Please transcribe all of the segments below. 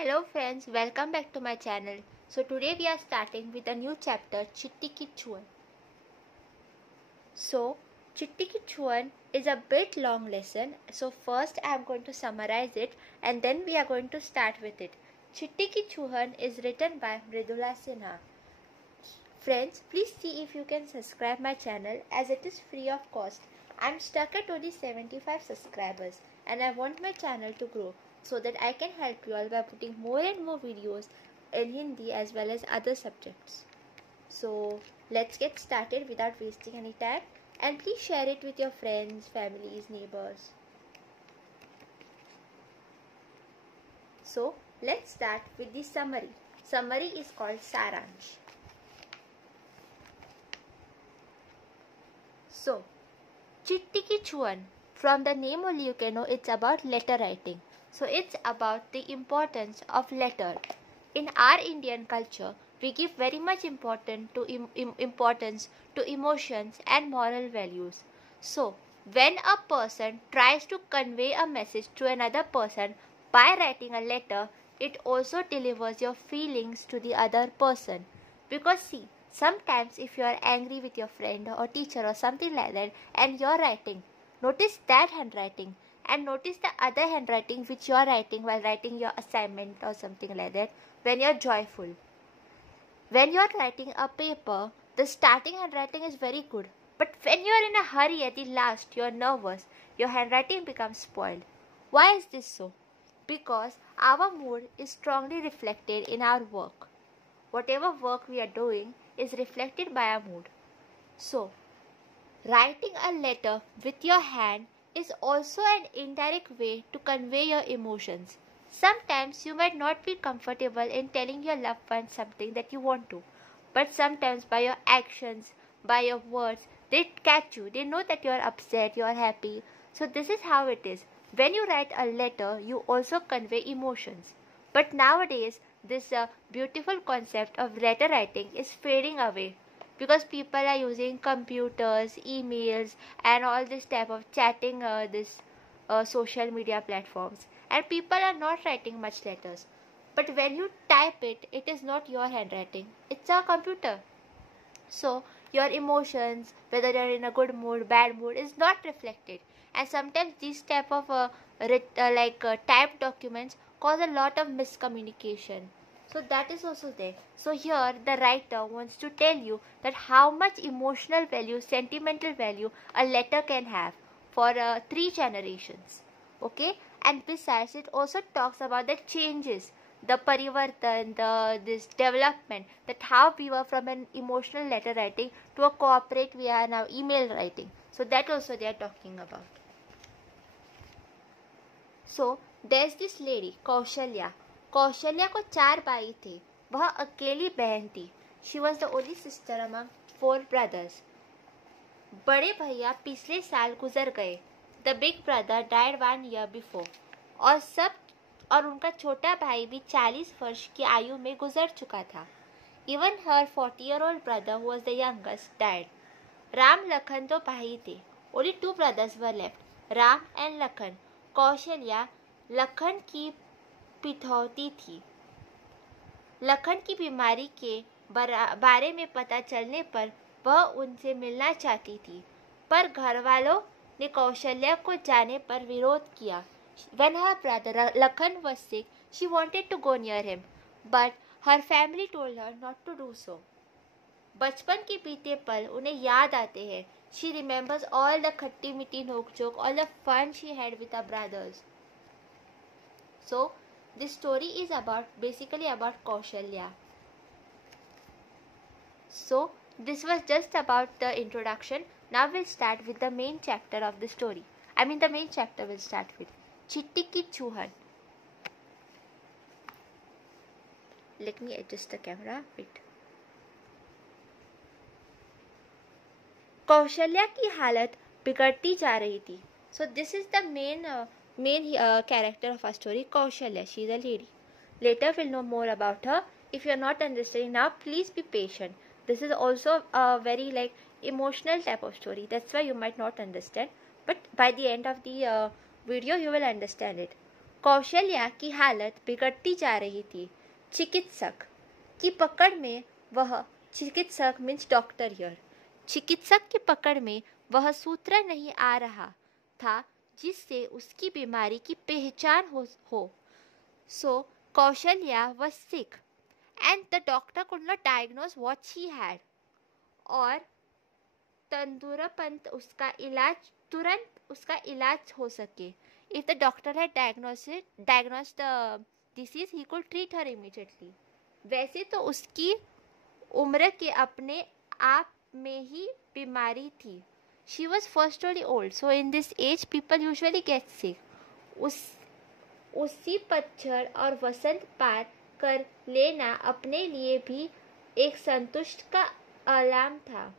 Hello friends, welcome back to my channel. So today we are starting with a new chapter, Chitti Ki Chuan. So Chitti Ki Chuan is a bit long lesson. So first I am going to summarize it and then we are going to start with it. Chitti Ki Chuan is written by Mridula Sinha. Friends, please see if you can subscribe my channel as it is free of cost. I am stuck at only 75 subscribers and I want my channel to grow so that I can help you all by putting more and more videos in Hindi as well as other subjects. So let's get started without wasting any time, and please share it with your friends, families, neighbors. So let's start with the summary. Summary is called Saransh. So, Chitti Ki Chuan, from the name only you can know it's about letter writing. So it's about the importance of letter. In our Indian culture, we give very much importance to emotions and moral values. So when a person tries to convey a message to another person by writing a letter, it also delivers your feelings to the other person. Because see, sometimes if you are angry with your friend or teacher or something like that and you're writing, notice that handwriting and notice the other handwriting which you are writing while writing your assignment or something like that when you are joyful. When you are writing a paper, the starting handwriting is very good. But when you are in a hurry at the last, you are nervous, your handwriting becomes spoiled. Why is this so? Because our mood is strongly reflected in our work. Whatever work we are doing is reflected by our mood. So, writing a letter with your hand is also an indirect way to convey your emotions. Sometimes you might not be comfortable in telling your loved one something that you want to, but sometimes by your actions, by your words, they catch you. They know that you are upset, you are happy. So this is how it is. When you write a letter, you also convey emotions. But nowadays, this beautiful concept of letter writing is fading away, because people are using computers, emails and all this type of chatting social media platforms, and people are not writing much letters. But when you type it, it is not your handwriting, it's a computer. So your emotions, whether you're in a good mood, bad mood, is not reflected. And sometimes these type of typed documents cause a lot of miscommunication. So that is also there. So here the writer wants to tell you that how much emotional value, sentimental value a letter can have for 3 generations. Okay, and besides it also talks about the changes, the parivartan, this development, that how we were from an emotional letter writing to a corporate we are now email writing. So that also they are talking about. So there's this lady Kaushalya. Kaushalya को 4 भाई थे, वह अकेली बहन थी. She was the only sister among 4 brothers. बड़े भैया पिछले साल गुजर गए. The big brother died 1 year before. और उनका छोटा भाई भी 40 वर्ष की आयु में गुजर चुका था. Even her 40-year-old brother who was the youngest died. Ram Lakhan तो भाई थे. Only 2 brothers were left, Ram and Lakhan. Kaushalya Lakhan की पिथौती थी. लखन की बीमारी के बारे में पता चलने पर वह उनसे मिलना चाहती थी, पर घर वालों ने कौशल्या को जाने पर विरोध किया. When her brother Lakhan was sick, she wanted to go near him, but her family told her not to do so. बचपन के बीते पल उन्हें याद आते हैं. She remembers all the खट्टी मीठी नोक-झोंक, all the fun she had with her brothers. So this story is basically about Kaushalya. So this was just about the introduction. Now we'll start with the main chapter of the story. The main chapter will start with Chitti Ki Chuan. Let me adjust the camera. Wait. Kaushalya की हालत बिगड़ती जा रही थी. So this is the main character of our story, Kaushalya. She is a lady. Later we'll know more about her. If you are not understanding now, please be patient. This is also a very emotional type of story. That's why you might not understand. But by the end of the video, you will understand it. Kaushalya की हालत बिगड़ती जा रही थी। चिकित्सक की पकड़ में वह चिकित्सक मीन्स डॉक्टर हियर। चिकित्सक की पकड़ में वह सूत्र नहीं आ रहा था जिससे उसकी बीमारी की पहचान हो। So Kaushalya was sick and the doctor could not diagnose what she had और तुरंत उसका इलाज हो सके। If the doctor had diagnosed the disease, he could treat her immediately. वैसे तो उसकी उम्र के अपने आप में ही बीमारी थी। She was firstly old, so in this age people usually get sick. उसी पतझड़ और वसंत पार कर लेना अपने लिए भी एक संतुष्ट का अलार्म था।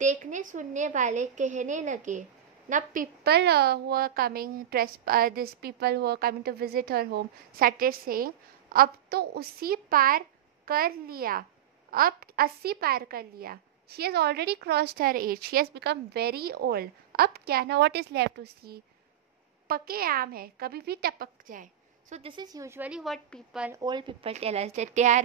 देखने सुनने वाले कहने लगे, Now people who are coming to visit her home started saying, अब तो उसी पार कर लिया, अब 80 पार कर लिया. She has already crossed her age. She has become very old. अब क्या? Now what is left to see? पके आम है, कभी भी टपक जाए. So this is usually what old people tell us, that they are,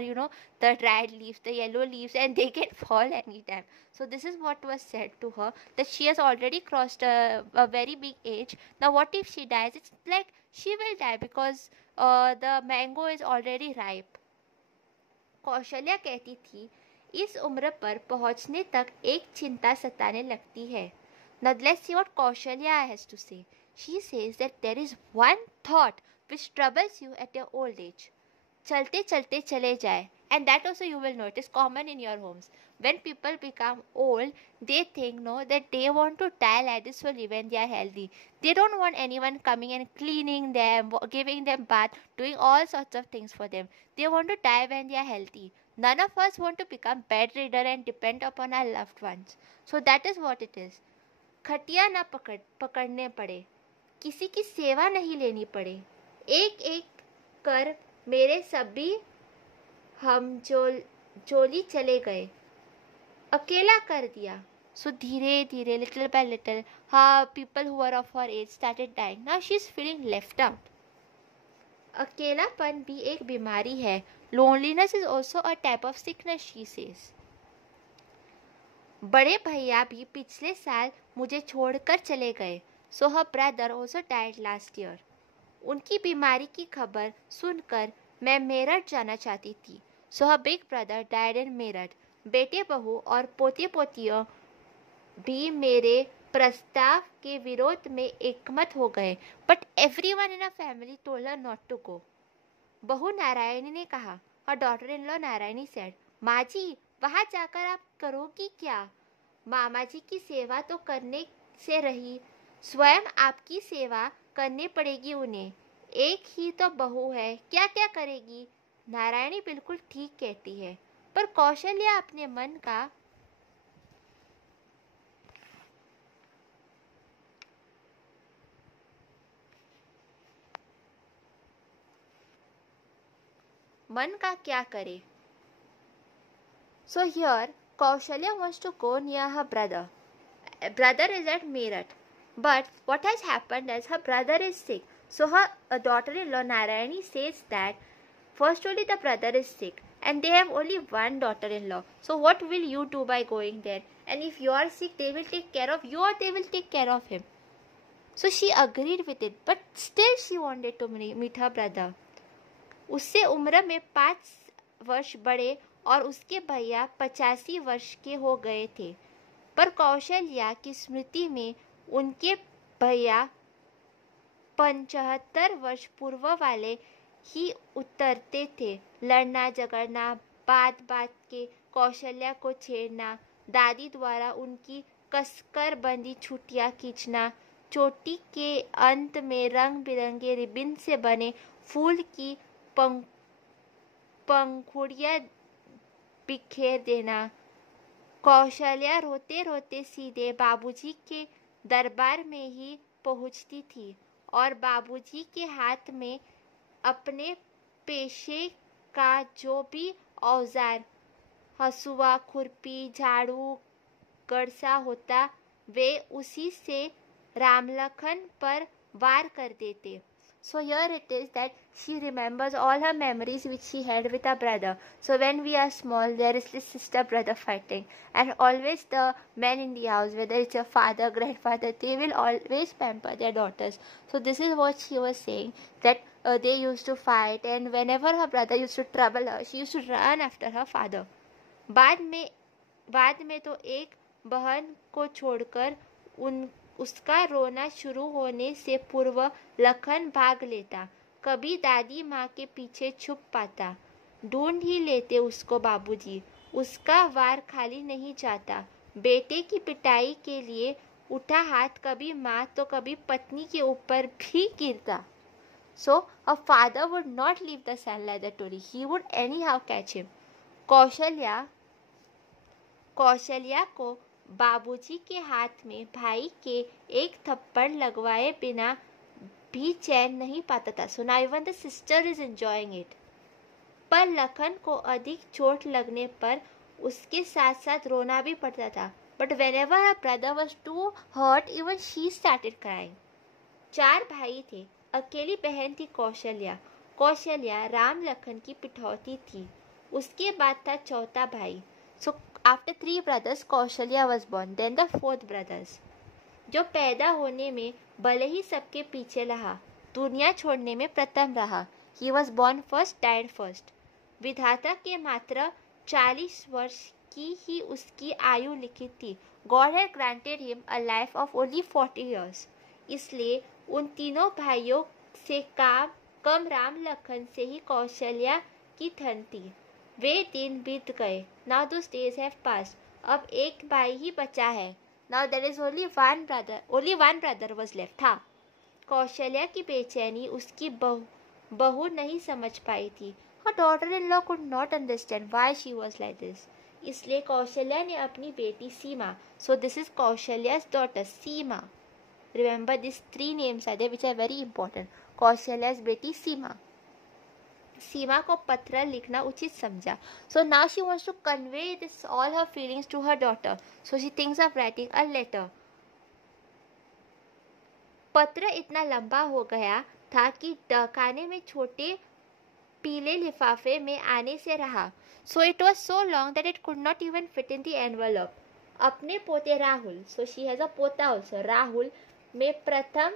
the dried leaves, the yellow leaves, and they can fall anytime. So this is what was said to her, that she has already crossed a very big age. Now what if she dies? It's like she will die because the mango is already ripe. Kaushalya कहती थी, इस उम्र पर पहुंचने तक एक चिंता सताने लगती है. Now let's see what Kaushalya has to say. She says that there is one thought which troubles you at your old age. चलते चलते चले जाए. And that also you will know, it is common in your homes. When people become old, they think that they want to die lavishly when they are healthy. They don't want anyone coming and cleaning them, giving them bath, doing all sorts of things for them. They want to die when they are healthy. None of us want to become bedridden and depend upon our loved ones. So that is what it is. खटिया ना पकड़ने पड़े, किसी की सेवा नहीं लेनी पड़े, एक एक कर मेरे सभी हम जोली चले गए, अकेला कर दिया. So धीरे धीरे, little by little, people who were of her age started dying. Now she is feeling left out. अकेलापन भी एक बीमारी है. Loneliness is also a type of sickness, she says. बड़े भैया भी पिछले साल मुझे छोड़कर चले गए. So her brother also died last year. उनकी बीमारी की खबर सुनकर मैं मेरठ जाना चाहती थी. So her big brother died in Meerut. बेटे बहू और पोते पोतियों भी मेरे प्रस्ताव के विरोध में एकमत हो गए. But everyone in her family told her not to go. बहू नारायणी ने कहा, her daughter-in-law नारायणी said, माँ जी, वहाँ जाकर आप करोगी क्या? मामा जी की सेवा तो करने से रही, स्वयं आपकी सेवा करनी पड़ेगी उन्हें. एक ही तो बहू है, क्या क्या करेगी? नारायणी बिल्कुल ठीक कहती है. पर कौशल्या अपने मन का क्या करे? So here Kaushalya wants to go near her brother. Brother is at Meerut. But what has happened is her brother is sick. So her daughter-in-law Narayani says that first only the brother is sick and they have only one daughter-in-law. So what will you do by going there? And if you are sick, they will take care of you or they will take care of him. So she agreed with it, but still she wanted to meet her brother. उससे उम्र में 5 वर्ष बड़े और उसके भैया 85 वर्ष के हो गए थे. पर कौशल्या की स्मृति में उनके भैया 75 वर्ष पूर्व वाले ही उतरते थे. लड़ना झगड़ना, बात बात के कौशल्या को छेड़ना, दादी द्वारा उनकी कसकर बंदी छुट्टियां खींचना, चोटी के अंत में रंग बिरंगे रिबन से बने फूल की पंखुड़ियां बिखेर देना. कौशल्या रोते रोते सीधे बाबूजी के दरबार में ही पहुंचती थी और बाबूजी के हाथ में अपने पेशे का जो भी औजार, हसुआ, खुरपी, झाड़ू, गड़सा होता, वे उसी से रामलखन पर वार कर देते. So here it is that she remembers all her memories which she had with her brother. So when we are small, there is this sister-brother fighting, and always the men in the house, whether it's your father, grandfather, they will always pamper their daughters. So this is what she was saying, that they used to fight, and whenever her brother used to trouble her, she used to run after her father. बाद में तो एक बहन को छोड़कर उसका रोना शुरू होने से पूर्व लखन भाग लेता, कभी दादी माँ के पीछे छुप पाता, ढूंढ ही लेते उसको बाबूजी, उसका वार खाली नहीं जाता, बेटे की पिटाई के लिए उठा हाथ कभी माँ तो कभी पत्नी के ऊपर भी गिरता. So her father would not leave the son like that only. He would anyhow catch him. Kaushalya को बाबूजी के हाथ में भाई के एक थप्पड़ लगवाए बिना भी चैन नहीं पाता था. So now even the sister is enjoying it. पर लखन को अधिक चोट लगने पर उसके साथ साथ रोना भी पड़ता था. But whenever her brother was too hurt, even she started crying. 4 भाई थे, अकेली बहन थी कौशल्या. कौशल्या राम लखन की पिठौती थी. उसके बाद था चौथा भाई. So after 3 brothers, Kaushalya was born. Then the 4th brothers, जो पैदा होने में भले ही सबके पीछे रहा, दुनिया छोड़ने में प्रथम रहा. He was born first, died first. विधाता के मात्र 40 वर्ष की ही उसकी आयु लिखित थी. God had granted him a life of only 40 years. इसलिए उन तीनों भाइयों से कम राम लखन से ही कौशल्या की धन थी. वे दिन बीत गए. Now those days have passed. अब एक भाई ही बचा है. Now there is only one brother was left. था. कौशल्या की बेचैनी उसकी बहू नहीं समझ पाई थी. Her daughter-in-law could not understand why she was like this. इसलिए कौशल्या ने अपनी बेटी सीमा. So this is Kaushalya's daughter, Seema. Remember these 3 names are there which are very important. कौशल्या's बेटी सीमा. सीमा को पत्र लिखना उचित समझा. So now she wants to convey this all her feelings to her daughter. So she thinks of writing a letter. पत्र इतना लंबा हो गया था कि डकाने में छोटे पीले लिफाफे में आने से रहा. So it was so long that it could not even fit in the envelope. अपने पोते Rahul, so she has a पोता also, राहुल में प्रथम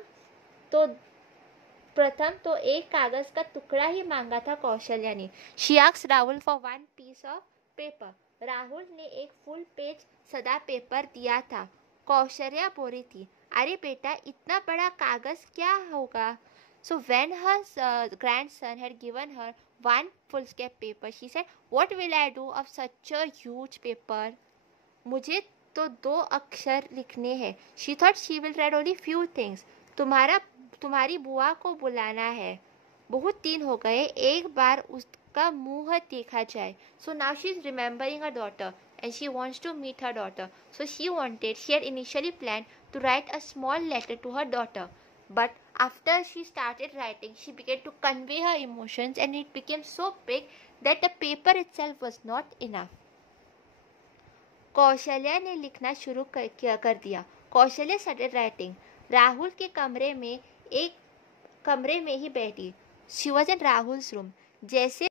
तो एक कागज का टुकड़ा ही मांगा था कौशल्या ने. She asked Rahul for one piece of paper. Rahul ने एक फुल पेज सदा पेपर दिया था. कौशल्या बोली थी, अरे बेटा इतना बड़ा कागज क्या होगा. So when her grandson had given her one foolscap paper, she said, what will I do of such a huge paper? मुझे तो 2 अक्षर लिखने हैं. She thought she will write only few things. तुम्हारी बुआ को बुलाना है. बहुत दिन हो गए, एक बार उसका मुंह देखा जाए. So now she is remembering her daughter and she wants to meet her daughter. So she had initially planned to write a small letter to her daughter. But after she started writing, she began to convey her emotions and it became so big that the paper itself was not enough. Kaushalya ने लिखना शुरू कर दिया. Kaushalya started writing. Rahul के कमरे में ही बैठी. She was in Rahul's room. जैसे